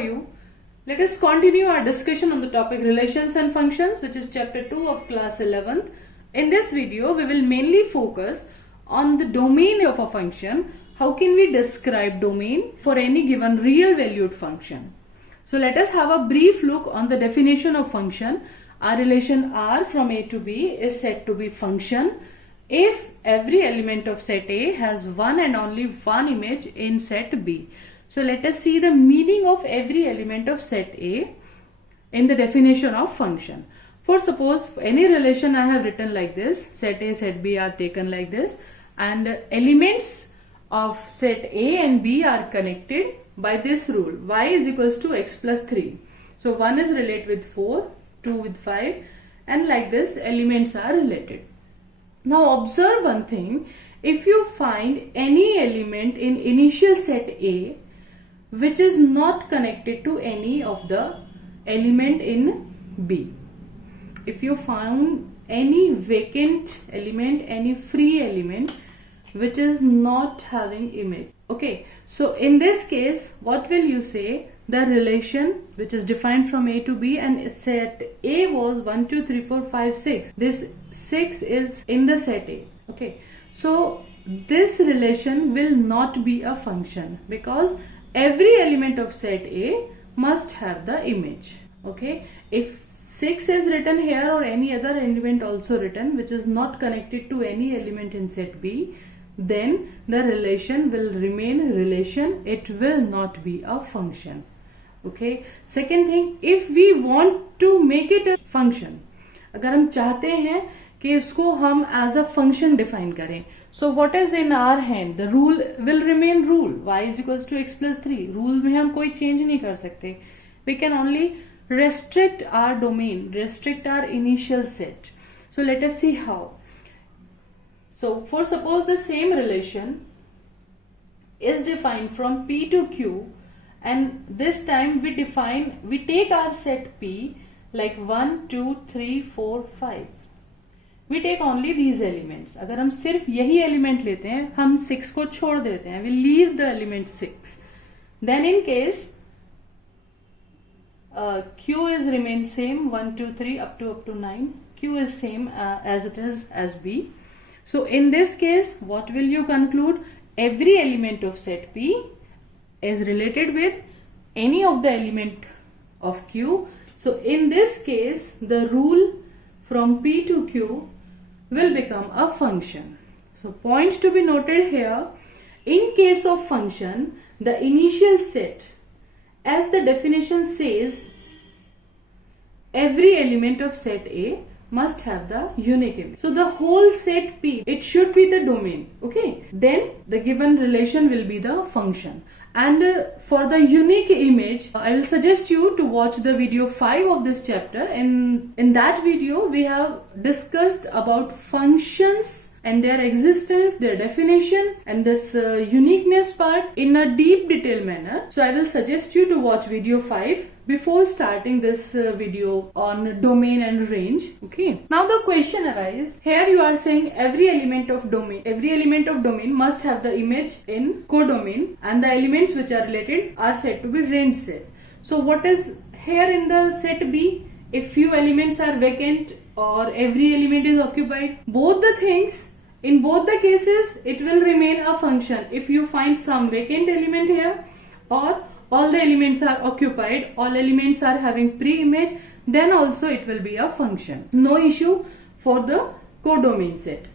you. Let us continue our discussion on the topic relations and functions, which is chapter 2 of class 11th. In this video, we will mainly focus on the domain of a function. How can we describe domain for any given real valued function? So let us have a brief look on the definition of function. Our relation R from A to B is said to be function if every element of set A has one and only one image in set B. So let us see the meaning of every element of set A in the definition of function. For suppose any relation I have written like this, set A, set B are taken like this, and elements of set A and B are connected by this rule, y is equals to x plus 3. So 1 is related with 4, 2 with 5, and like this elements are related. Now observe one thing, if you find any element in initial set A which is not connected to any of the element in B, if you found any vacant element, any free element which is not having image, okay, so in this case what will you say? The relation which is defined from A to B, and set A was 1, 2, 3, 4, 5, 6. This 6 is in the set A. Okay. So this relation will not be a function because every element of set A must have the image. Okay. If 6 is written here or any other element also written which is not connected to any element in set B, then the relation will remain relation. It will not be a function. Okay. Second thing, if we want to make it a function, अगर हम चाहते हैं कि इसको हम as a function define करें, so what is in our hand? The rule will remain rule. Y is equals to x plus 3. Rule में हम कोई change नहीं कर सकते. We can only restrict our domain, restrict our initial set. So let us see how. So for suppose the same relation is defined from P to Q, and this time we take our set P like 1, 2, 3, 4, 5. We take only these elements. अगर हम सिर्फ यही element लेते हैं, हम 6 को छोड़ देते हैं, we leave the element 6. Then in case Q is remain same 1, 2, 3 up to 9. Q is same as it is as B. So in this case, what will you conclude? Every element of set P is related with any of the element of Q. So in this case, the rule from P to Q will become a function. So point to be noted here, in case of function, the initial set, as the definition says, every element of set A must have the unique image. So the whole set P, it should be the domain. Okay. Then the given relation will be the function. And for the unique image, I will suggest you to watch the video 5 of this chapter. In that video, we have discussed about functions and their existence, their definition, and this uniqueness part in a deep detail manner. So I will suggest you to watch video 5 before starting this video on domain and range. Okay. Now the question arises, here you are saying every element of domain must have the image in codomain, and the elements which are related are said to be range set. So what is here in the set B? If few elements are vacant or every element is occupied, both the things, in both the cases it will remain a function. If you find some vacant element here or all the elements are occupied, all elements are having pre-image, then also it will be a function. No issue for the codomain set.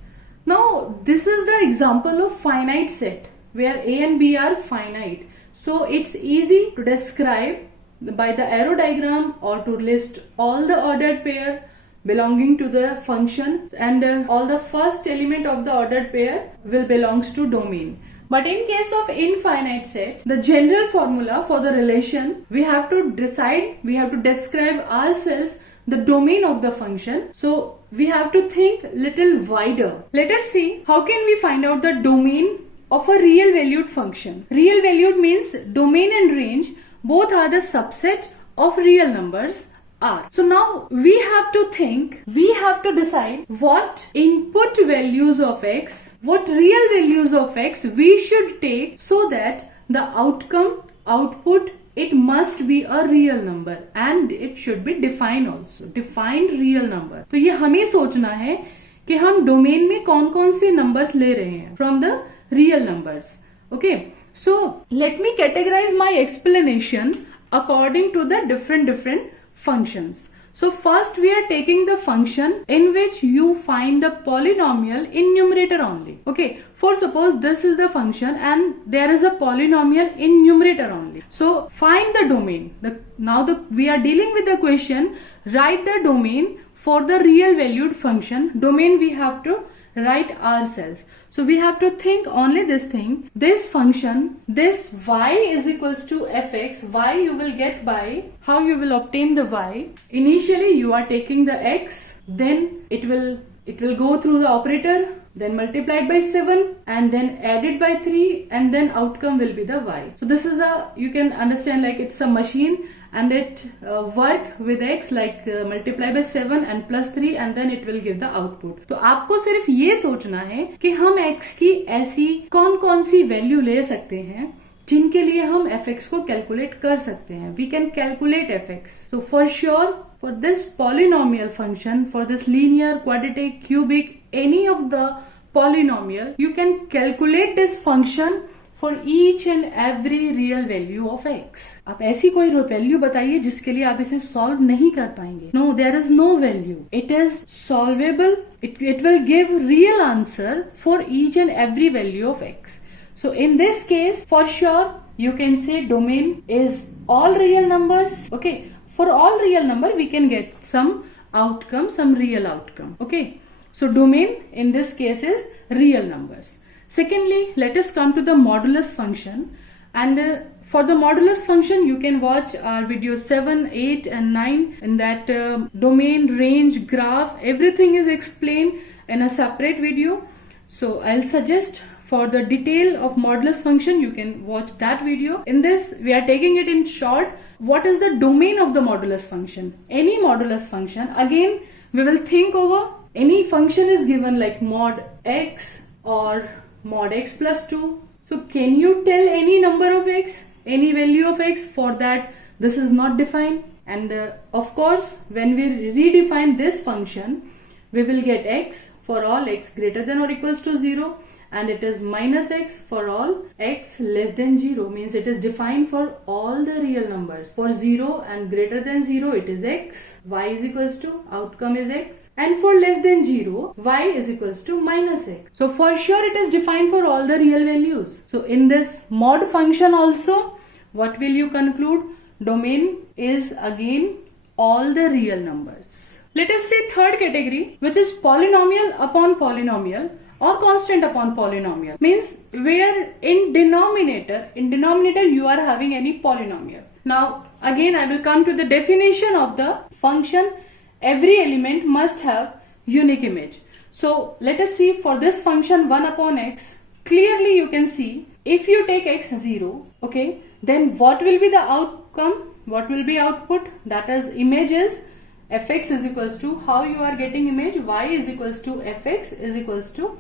Now this is the example of finite set where A and B are finite. So it's easy to describe by the arrow diagram or to list all the ordered pair belonging to the function, and all the first element of the ordered pair will belongs to domain. But in case of infinite set, the general formula for the relation, we have to describe ourselves the domain of the function. So we have to think little wider. Let us see how can we find out the domain of a real valued function. Real valued means domain and range both are the subset of real numbers R. So now we have to decide what input values of x, what real values of x we should take so that the output it must be a real number and it should be defined also. Defined real number. तो ये हमें सोचना है कि हम domain में कौन कौन से नंबर्स ले रहे हैं from the real numbers. Okay, so let me categorize my explanation according to the different functions. So first we are taking the function in which you find the polynomial in numerator only. Okay, for suppose this is the function and there is a polynomial in numerator only. So find the domain. We are dealing with the question, write the domain for the real valued function. Domain we have to write ourselves. So we have to think only this thing, this function, this y is equals to fx, y you will get by, how you will obtain the y. Initially you are taking the x, then it will go through the operator, then multiplied by 7 and then added by 3 and then outcome will be the y. So this is you can understand like it's a machine and it work with x like multiply by 7 and plus 3 and then it will give the output. तो आपको सिर्फ ये सोचना है कि हम x की ऐसी कौन कौन सी वैल्यू ले सकते हैं जिनके लिए हम fx को कैलकुलेट कर सकते हैं. We can calculate fx. So for sure for this polynomial function, for this linear, quadratic, cubic, any of the polynomial, you can calculate this function for each and every real value of x. आप ऐसी कोई value बताइए जिसके लिए आप इसे solve नहीं कर पाएंगे. No, there is no value. It is solvable. It will give real answer for each and every value of x. So in this case, for sure, you can say domain is all real numbers. Okay. For all real number, we can get some outcome, some real outcome. Okay. So domain in this case is real numbers. Secondly, let us come to the modulus function, and for the modulus function you can watch our video 7, 8 and 9. In that domain, range, graph, everything is explained in a separate video. So I'll suggest for the detail of modulus function you can watch that video. In this we are taking it in short. What is the domain of the modulus function? Any modulus function, again we will think over. Any function is given like mod x or mod x plus 2. So can you tell any number of x, any value of x? For that this is not defined, and of course when we redefine this function we will get x for all x greater than or equals to 0, and it is minus x for all x less than 0, means it is defined for all the real numbers. For 0 and greater than 0 it is x, y is equals to outcome is x, and for less than 0 y is equals to minus x. So for sure it is defined for all the real values. So in this mod function also, what will you conclude? Domain is again all the real numbers. Let us see third category, which is polynomial upon polynomial or constant upon polynomial, means where in denominator you are having any polynomial. Now again I will come to the definition of the function. Every element must have unique image. So let us see for this function 1 upon x. Clearly you can see if you take x 0, okay, then what will be the outcome? What will be output? That is image is fx is equals to, how you are getting image, y is equals to fx is equals to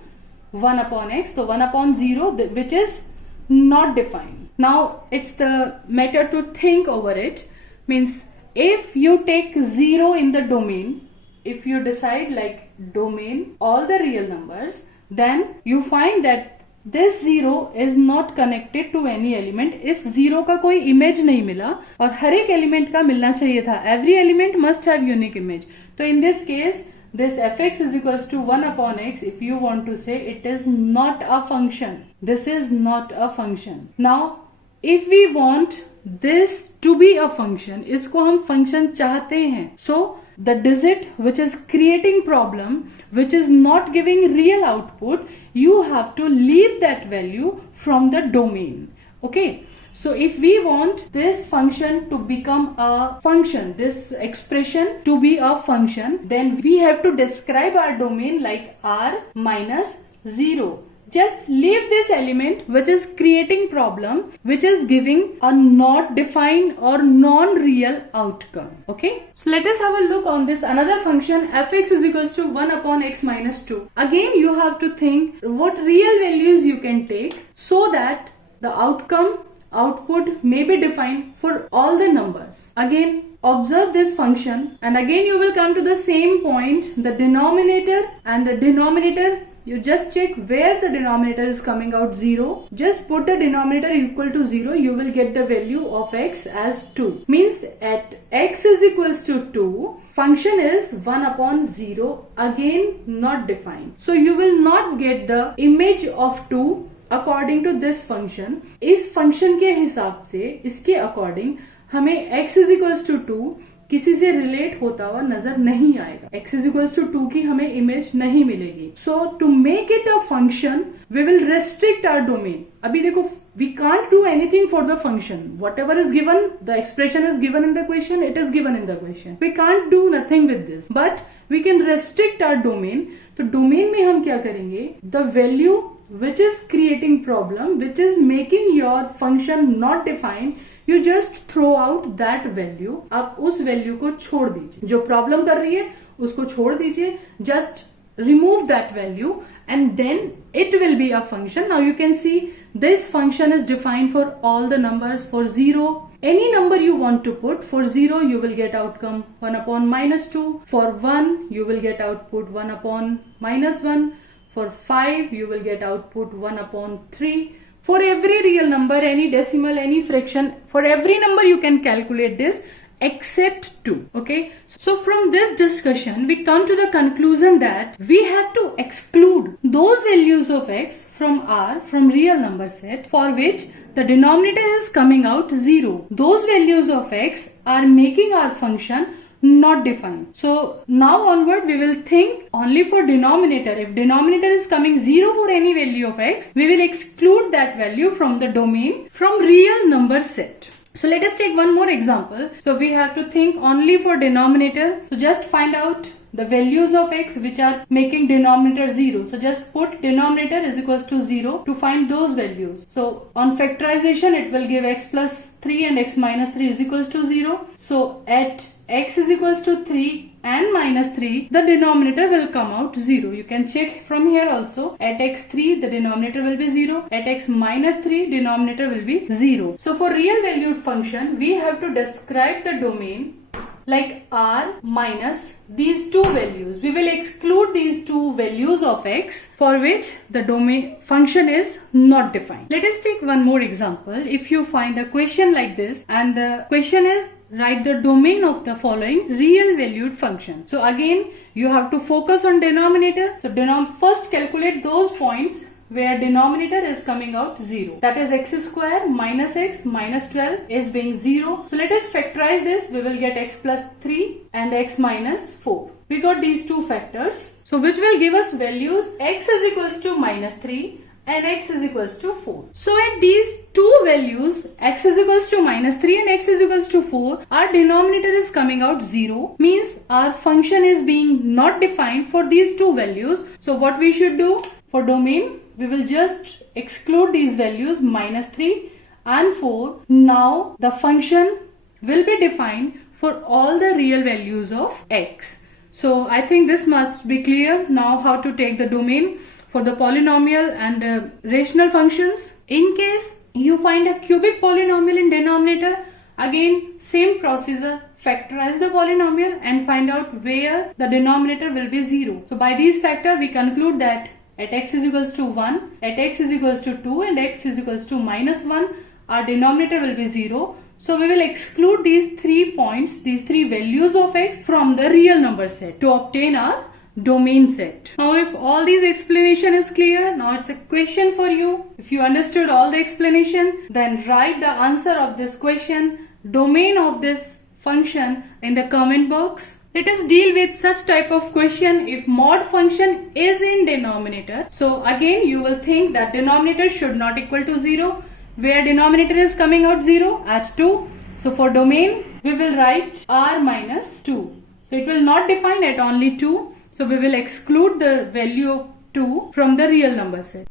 1 upon x. So 1 upon 0, which is not defined. Now it's the matter to think over it. Means if you take 0 in the domain, if you decide like domain all the real numbers, then you find that this 0 is not connected to any element. इस 0 का कोई image नहीं मिला और हर एक element का मिलना चाहिए था. Every element must have unique image. So in this case, this fx is equals to 1 upon x. If you want to say, it is not a function. This is not a function. Now if we want this to be a function, इसको हम function चाहते हैं, so the digit which is creating problem, which is not giving real output, you have to leave that value from the domain. Okay, so if we want this function to become a function, this expression to be a function, then we have to describe our domain like r minus 0. Just leave this element which is creating problem, which is giving a not defined or non-real outcome. Okay, so let us have a look on this another function fx is equals to 1 upon x minus 2. Again you have to think what real values you can take so that the outcome output may be defined for all the numbers. Again, observe this function and again you will come to the same point, the denominator, and the denominator, you just check where the denominator is coming out 0. Just put the denominator equal to 0. You will get the value of x as 2. Means at x is equals to 2, function is 1 upon 0. Again not defined. So you will not get the image of 2 according to this function. इस function के हिसाब से, इसके according हमें x is equals to 2 किसी से relate होता हुआ नजर नहीं आएगा. x is equals to 2 की हमें इमेज नहीं मिलेगी. So to make it a function, we will restrict our domain. अभी देखो, we can't do anything for the function. Whatever is given, the expression is given in the question, it is given in the question. We can't do nothing with this. But we can restrict our domain. तो domain में हम क्या करेंगे? The value which is creating problem, which is making your function not defined, you just throw out that value. आप उस value को छोड़ दीजिए. जो problem कर रही है उसको छोड़ दीजिए. Just remove that value and then it will be a function. Now you can see this function is defined for all the numbers. For 0, any number you want to put. For 0 you will get outcome 1 upon minus 2. For 1 you will get output 1 upon minus 1. For 5 you will get output 1 upon 3. For every real number, any decimal, any fraction, for every number you can calculate this except 2. Okay. So from this discussion, we come to the conclusion that we have to exclude those values of x from real number set for which the denominator is coming out 0. Those values of x are making our function not defined. So now onward we will think only for denominator. If denominator is coming 0 for any value of x, we will exclude that value from the domain from real number set. So let us take one more example. So we have to think only for denominator. So just find out the values of x which are making denominator 0. So just put denominator is equals to 0 to find those values. So on factorization it will give x plus 3 and x minus 3 is equals to 0. So at x is equals to 3 and minus 3, the denominator will come out 0. You can check from here also. At x3, the denominator will be 0. At x minus 3, denominator will be 0. So for real valued function, we have to describe the domain like r minus these two values. We will exclude these two values of x for which the domain function is not defined. Let us take one more example. If you find a question like this and the question is write the domain of the following real valued function. So again you have to focus on denominator. So first calculate those points where denominator is coming out 0. That is x square minus x minus 12 is being 0. So let us factorize this. We will get x plus 3 and x minus 4. We got these two factors. So which will give us values x is equals to minus 3 and x is equals to 4. So at these two values x is equals to minus 3 and x is equals to 4, our denominator is coming out 0. Means our function is being not defined for these two values. So what we should do for domain? We will just exclude these values minus 3 and 4. Now the function will be defined for all the real values of x. So I think this must be clear now how to take the domain for the polynomial and rational functions. In case you find a cubic polynomial in denominator, again same procedure, factorize the polynomial and find out where the denominator will be 0. So by these factors we conclude that at x is equals to 1, at x is equals to 2 and x is equals to minus 1, our denominator will be 0. So we will exclude these 3 points, these 3 values of x from the real number set to obtain our domain set. Now if all these explanation is clear, now it's a question for you. If you understood all the explanation, then write the answer of this question, domain of this function in the comment box. Let us deal with such type of question if mod function is in denominator. So again you will think that denominator should not equal to 0. Where denominator is coming out 0? At 2. So for domain we will write r minus 2. So it will not define at only 2. So we will exclude the value of 2 from the real number set.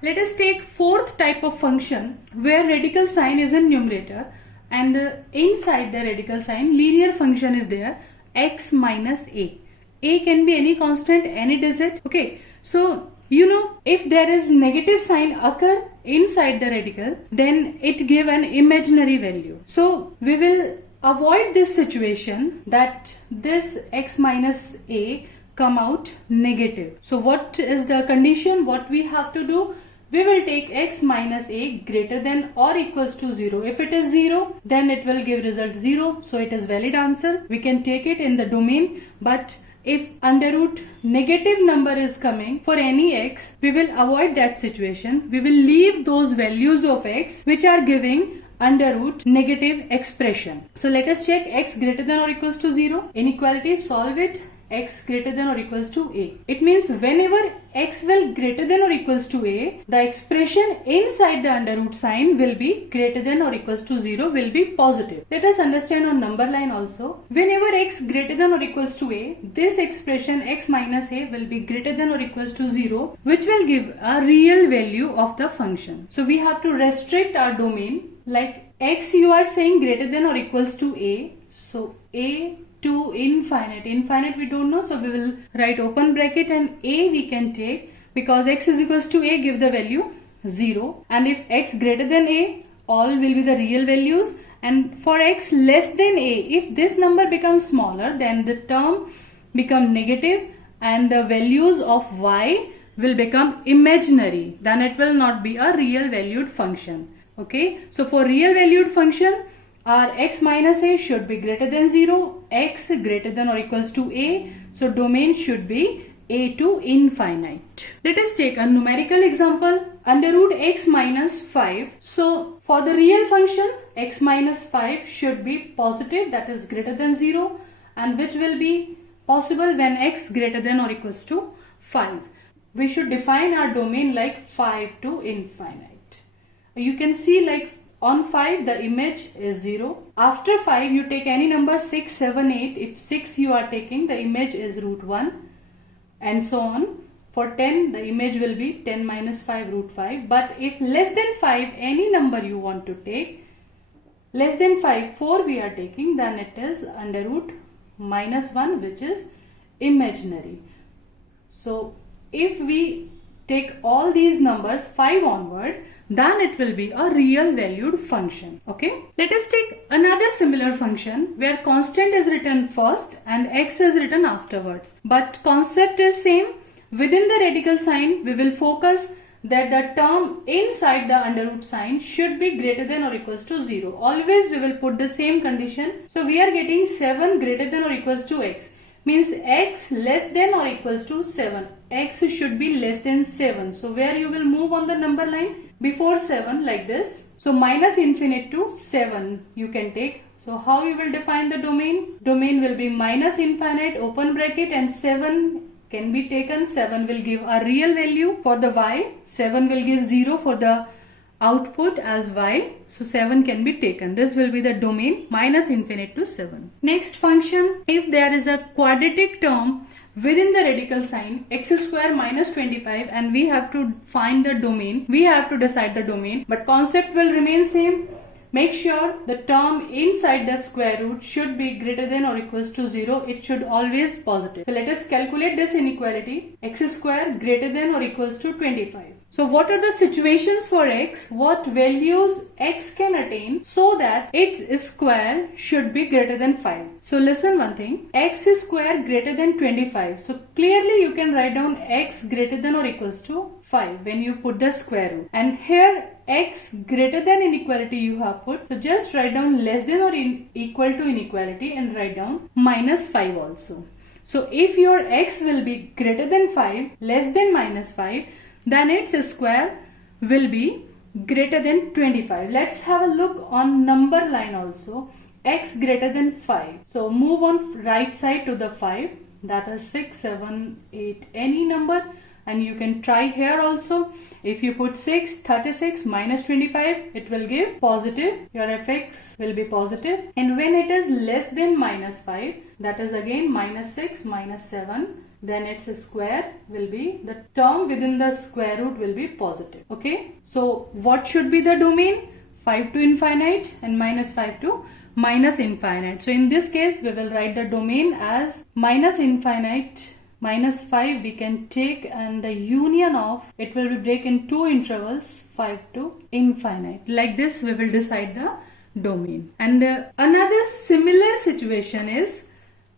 Let us take fourth type of function where radical sign is in numerator and inside the radical sign linear function is there, x minus a. A can be any constant, any digit. Okay. So You know, if there is negative sign occur inside the radical, then it give an imaginary value. So we will avoid this situation that this x minus a come out negative. So what is the condition? What we have to do? We will take x minus a greater than or equals to 0. If it is 0, then it will give result 0. So it is valid answer. We can take it in the domain, but if under root negative number is coming for any x, we will avoid that situation. We will leave those values of x which are giving under root negative expression. So let us check x greater than or equals to 0. Inequality, solve it. X greater than or equals to a. It means whenever x will greater than or equals to a, the expression inside the under root sign will be greater than or equals to 0, will be positive. Let us understand on number line also. Whenever x greater than or equals to a, this expression x minus a will be greater than or equals to 0, which will give a real value of the function. So we have to restrict our domain, like x you are saying greater than or equals to a. So a to infinite we don't know, so we will write open bracket and a we can take, because x is equals to a give the value 0, and if x greater than a, all will be the real values, and for x less than a, if this number becomes smaller, then the term become negative and the values of y will become imaginary, then it will not be a real valued function. Okay, so for real valued function, our x minus a should be greater than 0, x greater than or equals to a, so domain should be a to infinite. Let us take a numerical example, under root x minus 5. So for the real function, x minus 5 should be positive, that is greater than 0, and which will be possible when x greater than or equals to 5. We should define our domain like 5 to infinite. You can see like on 5 the image is 0. After 5 you take any number 6, 7, 8. If 6 you are taking, the image is root 1 and so on. For 10 the image will be 10 minus 5 root 5. But if less than 5 any number you want to take, less than 5 4 we are taking, then it is under root minus 1, which is imaginary. So if we take all these numbers 5 onward, then it will be a real valued function. Okay, let us take another similar function where constant is written first and x is written afterwards, but concept is same. Within the radical sign we will focus that the term inside the under root sign should be greater than or equals to 0. Always we will put the same condition. So we are getting 7 greater than or equals to x, means x less than or equals to 7. X should be less than 7. So where you will move on the number line? Before 7, like this. So minus infinite to 7 you can take. So how you will define the domain? Domain will be minus infinite, open bracket, and 7 can be taken. 7 will give a real value for the y. 7 will give 0 for the output as y. So 7 can be taken. This will be the domain, minus infinite to 7. Next function, if there is a quadratic term within the radical sign, x square minus 25, and we have to find the domain, we have to decide the domain, but concept will remain same. Make sure the term inside the square root should be greater than or equals to 0. It should always positive. So let us calculate this inequality. X square greater than or equals to 25. So what are the situations for x? What values x can attain so that its square should be greater than 5? So listen one thing. X square greater than 25. So clearly you can write down x greater than or equals to 5 when you put the square root. And here x greater than inequality you have put. So just write down less than or equal to inequality and write down minus 5 also. So if your x will be greater than 5, less than minus 5, then its square will be greater than 25. Let's have a look on number line also. X greater than 5. So move on right side to the 5. That is 6, 7, 8, any number. And you can try here also. If you put 6, 36 minus 25, it will give positive. Your fx will be positive. And when it is less than minus 5, that is again minus 6, minus 7, then its square will be, the term within the square root will be positive. Okay. So what should be the domain? 5 to infinite and minus 5 to minus infinite. So in this case, we will write the domain as minus infinite minus 5 we can take, and the union of it will be break in two intervals, 5 to infinite. Like this we will decide the domain. And another similar situation is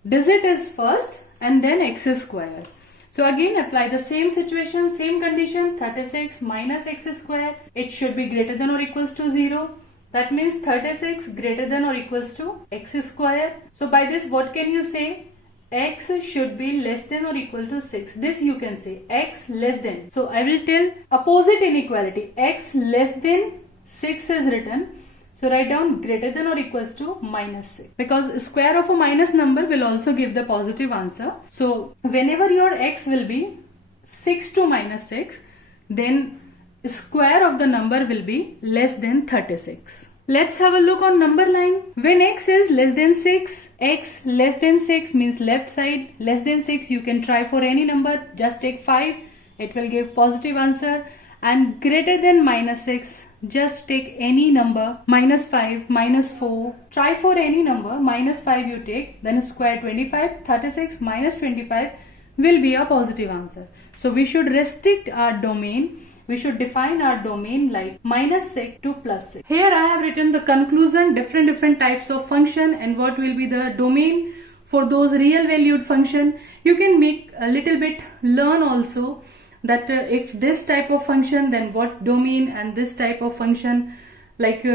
digit is first and then x square. So again apply the same situation, same condition, 36 minus x square, it should be greater than or equals to 0. That means 36 greater than or equals to x square. So by this what can you say? X should be less than or equal to 6. This you can say x less than. So I will tell opposite inequality, x less than 6 is written. So write down greater than or equals to minus 6, because square of a minus number will also give the positive answer. So whenever your x will be 6 to minus 6, then square of the number will be less than 36. Let's have a look on number line. When x is less than 6, x less than 6 means left side less than 6, you can try for any number, just take 5, it will give positive answer. And greater than minus 6, just take any number, minus 5, minus 4, try for any number, minus 5 you take, then square 25, 36 minus 25 will be a positive answer. So we should restrict our domain, we should define our domain like minus 6 to plus 6. Here I have written the conclusion, different types of function and what will be the domain for those real valued function. You can make a little bit learn also that if this type of function, then what domain, and this type of function like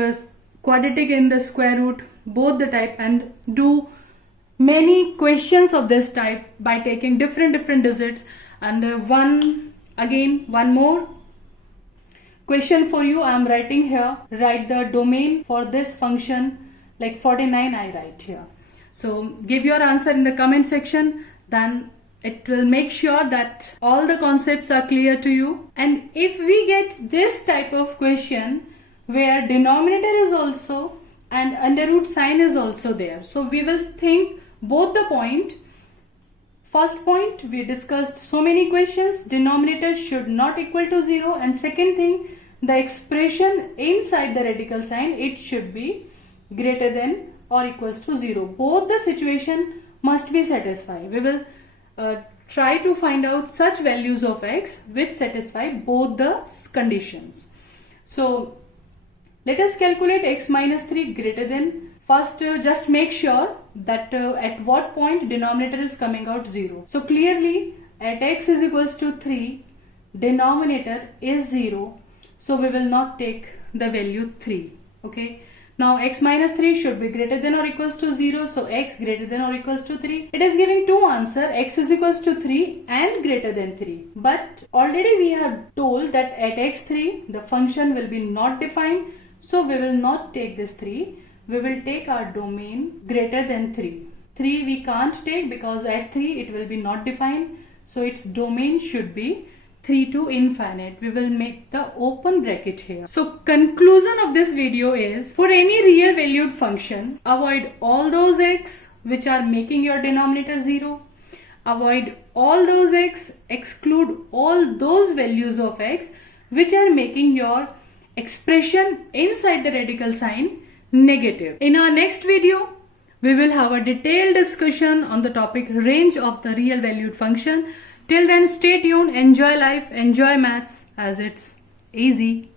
quadratic in the square root, both the type, and do many questions of this type by taking different digits. And one more question for you I am writing here. Write the domain for this function, like 49 I write here. So give your answer in the comment section, then it will make sure that all the concepts are clear to you. And if we get this type of question where denominator is also and under root sign is also there, so we will think both the point. First point, we discussed so many questions, denominator should not equal to 0, and second thing, the expression inside the radical sign, it should be greater than or equals to 0. Both the situation must be satisfied. We will try to find out such values of x which satisfy both the conditions. So let us calculate x minus 3 greater than. First just make sure that at what point denominator is coming out 0. So clearly at x is equals to 3, denominator is 0, so we will not take the value 3. Okay. Now x minus 3 should be greater than or equals to 0. So x greater than or equals to 3. It is giving two answers, x is equals to 3 and greater than 3. But already we have told that at x3 the function will be not defined. So we will not take this 3. We will take our domain greater than 3. 3 we can't take because at 3 it will be not defined. So its domain should be 3 to infinite. We will make the open bracket here. So conclusion of this video is, for any real valued function, avoid all those x which are making your denominator 0. Avoid all those x, exclude all those values of x which are making your expression inside the radical sign negative. In our next video, we will have a detailed discussion on the topic range of the real valued function. Till then, stay tuned, enjoy life, enjoy maths as it's easy.